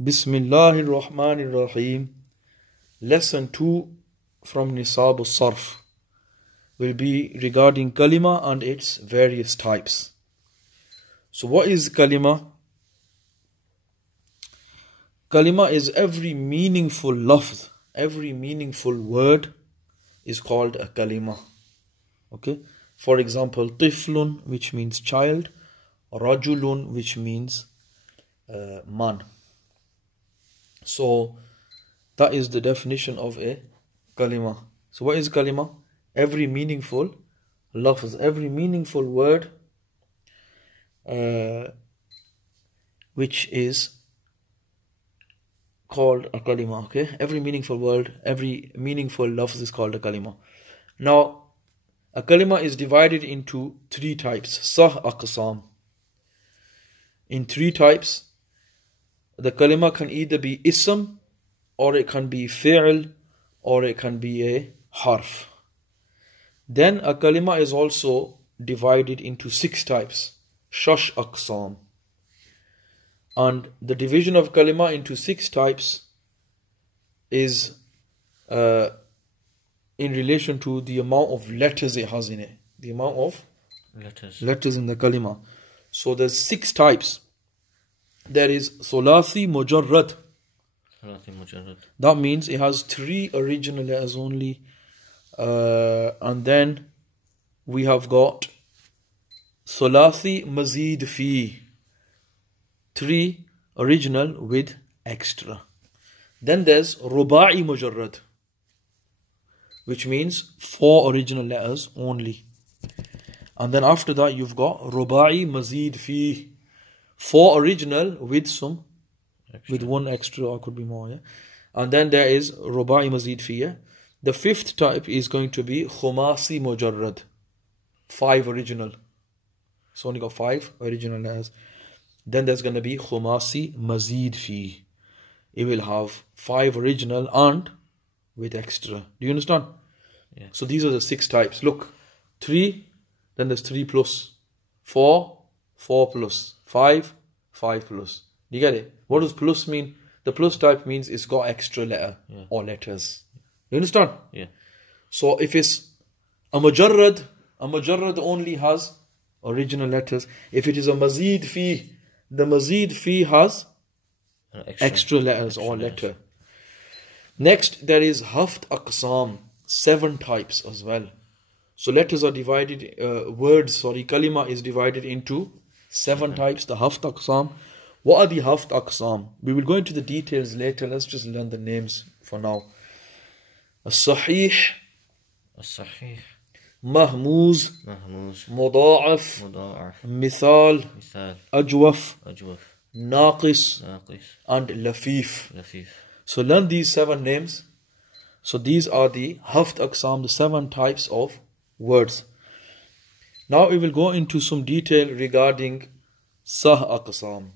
Bismillahir Rahmanir Rahim. Lesson 2 from Nisab-us-Sarf will be regarding kalima and its various types. So what is kalima? Kalima is every meaningful lafz, every meaningful word is called a kalima. Okay? For example, tiflun, which means child, rajulun, which means man. So that is the definition of a kalima. So what is kalima? Every meaningful lafz, every meaningful word which is called a kalima. Okay, every meaningful word, every meaningful lafz is called a kalima. Now, a kalima is divided into three types, aqsam. In three types, the kalima can either be ism, or it can be fi'l, or it can be a harf. Then a kalima is also divided into six types, aqsam. And the division of kalima into six types is in relation to the amount of letters it has in it. The amount of letters in the kalima. So there's six types. There is thulathi mujarrad. That means it has three original letters only. And then we have got thulathi mazid fi. Three original with extra. Then there's ruba'i mujarrad, which means four original letters only. And then after that you've got ruba'i mazid fi, four original with some extra. With one extra, or could be more. Yeah? And then there is ruba'i mazid fi. Yeah? The fifth type is going to be khumasi mujarrad, five original. It's only got five original letters. Then there's going to be khumasi mazid fi. It will have five original and with extra. Do you understand? Yeah. So these are the six types. Look, 3, then there's 3 plus, 4, 4 plus, 5, 5 plus. Do you get it? What does plus mean? The plus type means it's got extra letter or letters. You understand? Yeah. So if it's a mujarrad only has original letters. If it is a mazid fi, the mazid fi has extra letters or letter. Next, there is haft aqsam, 7 types as well. So letters are divided, kalima is divided into 7 types, the haft aqsam. What are the haft aqsam? We will go into the details later. Let's just learn the names for now. As-sahih, mahmuz, muda'af, mithal, ajwaf, naqis, and lafif. So learn these 7 names. So these are the haft aqsam, the 7 types of words. Now we will go into some detail regarding aqsam,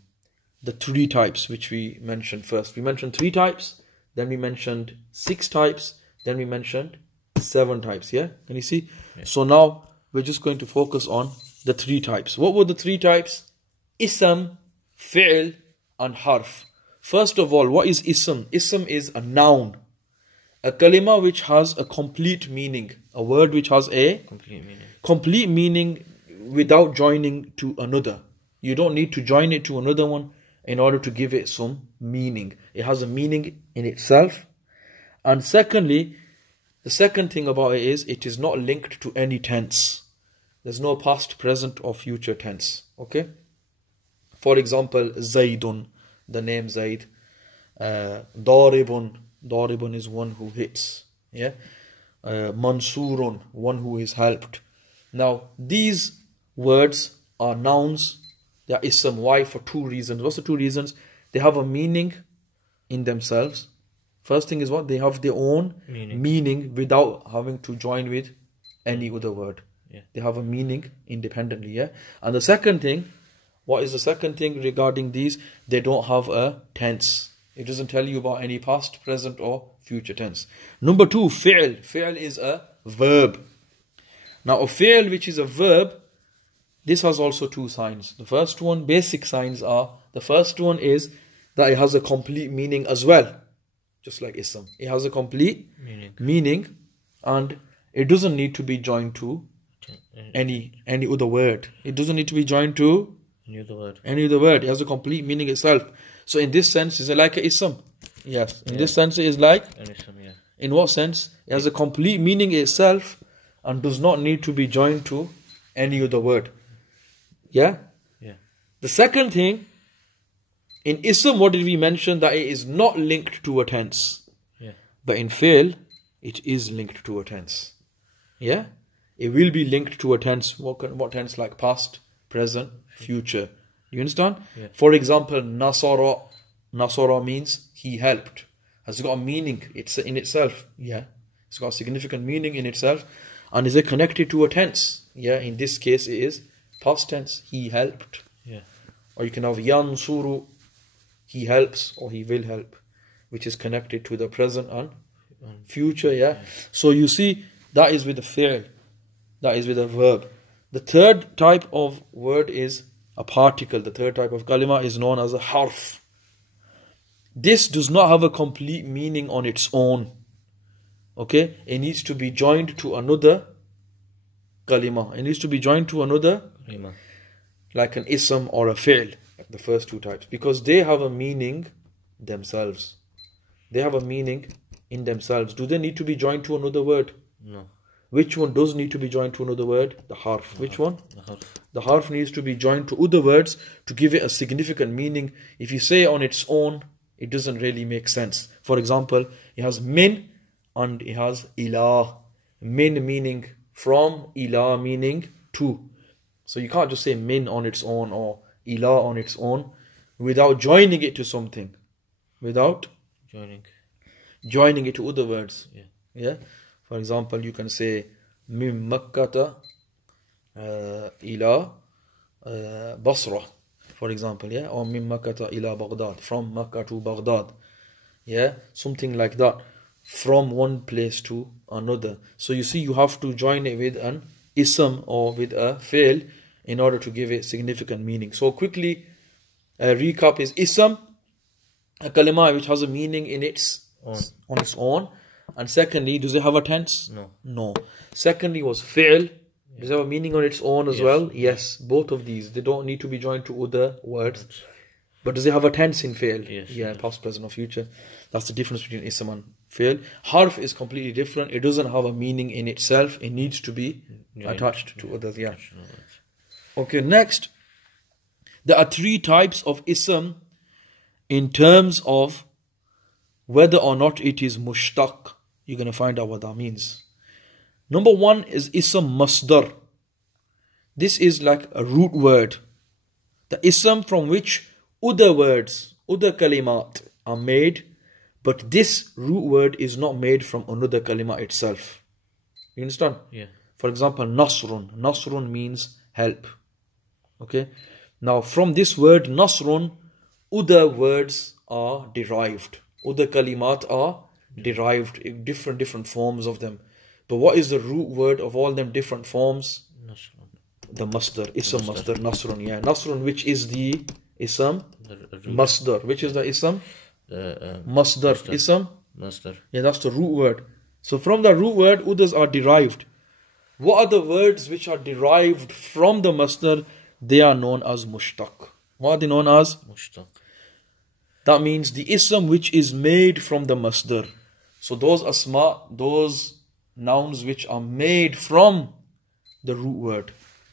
the 3 types which we mentioned first. We mentioned 3 types, then we mentioned 6 types, then we mentioned 7 types. Yeah, can you see? Yeah. So now we're just going to focus on the 3 types. What were the 3 types? Ism, fi'l, and harf. First of all, what is ism? Ism is a noun, a kalima which has a complete meaning, a word which has a complete meaning without joining to another. You don't need to join it to another one in order to give it some meaning. It has a meaning in itself. And secondly, the second thing about it is not linked to any tense. There's no past, present, or future tense. Okay? For example, Zaydun, the name Zayd. Daribun, Daribun is one who hits. Yeah? Mansurun, one who is helped. Now, these words are nouns. They are ism. Why? For 2 reasons. What's the 2 reasons? They have a meaning in themselves. First thing is what? They have their own meaning without having to join with any other word. Yeah. They have a meaning independently. Yeah. And the second thing, what is the second thing regarding these? They don't have a tense. It doesn't tell you about any past, present, or future tense. Number 2, fi'l. Fi'l is a verb. Now a fi'l which is a verb, this has also 2 signs. The first one, basic signs are, the first one is that it has a complete meaning as well. Just like ism. It has a complete meaning and it doesn't need to be joined to any other word. It doesn't need to be joined to any other word. It has a complete meaning itself. So in this sense, is it like an ism? Yes. In this sense, it is like an ism, yeah. In what sense? It has a complete meaning itself and does not need to be joined to any other word. Yeah? Yeah. The second thing, in ism, what did we mention? That it is not linked to a tense. Yeah. But in fi'l, it is linked to a tense. Yeah? It will be linked to a tense. What tense? Like past, present, future. You understand? Yeah. For example, nasara. Nasara means he helped. Has it got a meaning in itself? Yeah. It's got a significant meaning in itself. And is it connected to a tense? Yeah, in this case it is past tense. He helped. Yeah. Or you can have yansuru. He helps or he will help. Which is connected to the present and future. Yeah. So you see, that is with the fi'l. That is with a verb. The third type of word is a particle. The third type of kalima is known as a harf. This does not have a complete meaning on its own. Okay? It needs to be joined to another kalima. It needs to be joined to another kalima. Like an ism or a fi'l. Like the first two types. Because they have a meaning themselves. They have a meaning in themselves. Do they need to be joined to another word? No. Which one does need to be joined to another word? The harf. Which one? The harf. The harf needs to be joined to other words to give it a significant meaning. If you say it on its own, it doesn't really make sense. For example, it has min and it has ila. Min meaning from, ila meaning to. So you can't just say min on its own or ila on its own without joining it to something. Without joining it to other words. Yeah. Yeah. For example, you can say min Makkata ila Basra. For example, yeah, or min Makkah ila Baghdad, from Makkah to Baghdad, yeah, something like that, from one place to another. So you see, you have to join it with an ism or with a fi'l in order to give it significant meaning. So quickly, a recap is ism, a kalima which has a meaning in its on its own, and secondly, does it have a tense? No. Secondly was fi'l. Does it have a meaning on its own as well? Yes, both of these. They don't need to be joined to other words. But does it have a tense in fi'l? Yes. Yeah, past, present or future. That's the difference between ism and fi'l. Harf is completely different. It doesn't have a meaning in itself. It needs to be attached to others. Yeah. Okay, next. There are three types of ism in terms of whether or not it is mushtaq. You're going to find out what that means. Number one is ism masdar. This is like a root word. The ism from which other words, other kalimat are made, but this root word is not made from another kalima itself. You understand? Yeah. For example, nasrun. Nasrun means help. Okay. Now from this word nasrun, other words are derived. Other kalimat are derived in different forms of them. But what is the root word of all them different forms? Nasrun. The masdar. Ism masdar. Nasrun. Yeah. Nasrun, which is the ism? Masdar. Which is the ism? Masdar. Ism? Masdar. Yeah, that's the root word. So from the root word, others are derived. What are the words which are derived from the masdar? They are known as mushtaq. What are they known as? Mushtaq. That means the ism which is made from the masdar. So those asma, those nouns which are made from the root word.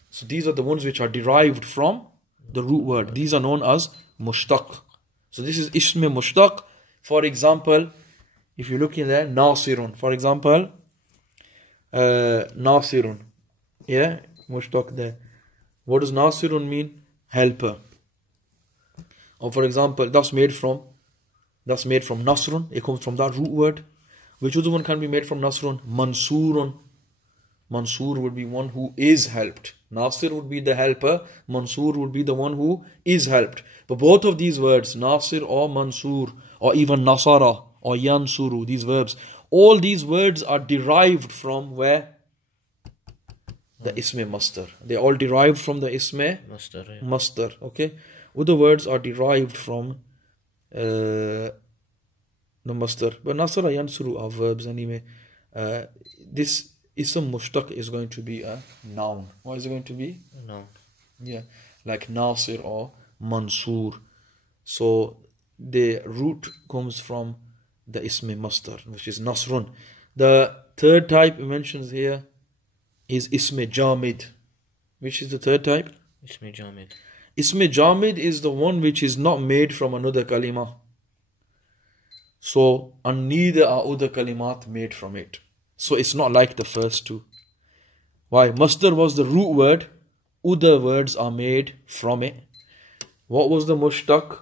So these are the ones which are derived from the root word. These are known as mushtaq. So this is ism mushtaq. For example, if you look in there, nasirun. For example, nasirun. Yeah, mushtaq there. What does nasirun mean? Helper. Or for example, that's made from nasrun. It comes from that root word. Which other one can be made from nasrun? Mansurun. Mansur would be one who is helped. Nasir would be the helper. Mansur would be the one who is helped. But both of these words, Nasir or Mansur, or even Nasara or Yansuru, these verbs, all these words are derived from where? The Isme Masdar. They all derived from the Isme Masdar. Masdar. Okay. Other words are derived from the masdar. But nasara yansuru are verbs anyway. This ism mushtaq is going to be a noun. What is it going to be? A noun. Yeah, like nasir or mansur. So the root comes from the ism masdar, which is nasrun. The third type it mentions here is ism jamid. Which is the third type? Ism jamid. Ism jamid is the one which is not made from another kalima. So, and neither are other kalimat made from it. So it's not like the first two. Why? Masdar was the root word. Other words are made from it. What was the mushtaq?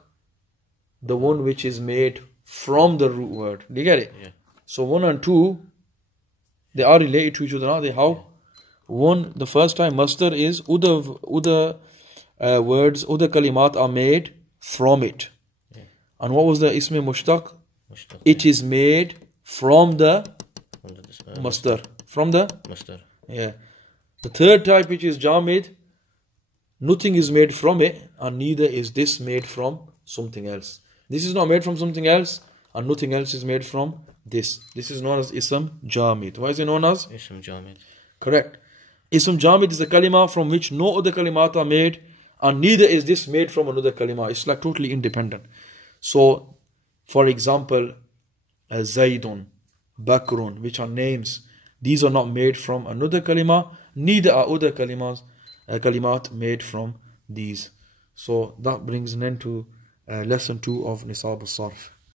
The one which is made from the root word. Do you get it? Yeah. So 1 and 2, they are related to each other, aren't they? How? One, the first time masdar is other words, other kalimat are made from it. Yeah. And what was the ism mushtaq? Mushtaq. It is made from the masdar. From the masdar. Yeah. The third type, which is jamid, nothing is made from it, and neither is this made from something else. This is not made from something else, and nothing else is made from this. This is known as ism jamid. Why is it known as? Ism jamid. Correct. Ism jamid is a kalima from which no other kalimat are made, and neither is this made from another kalima. It's like totally independent. So, for example, Zaidun, Bakrun, which are names, these are not made from another kalima, neither are other kalimat made from these. So that brings an end to lesson 2 of Nisab-us-Sarf.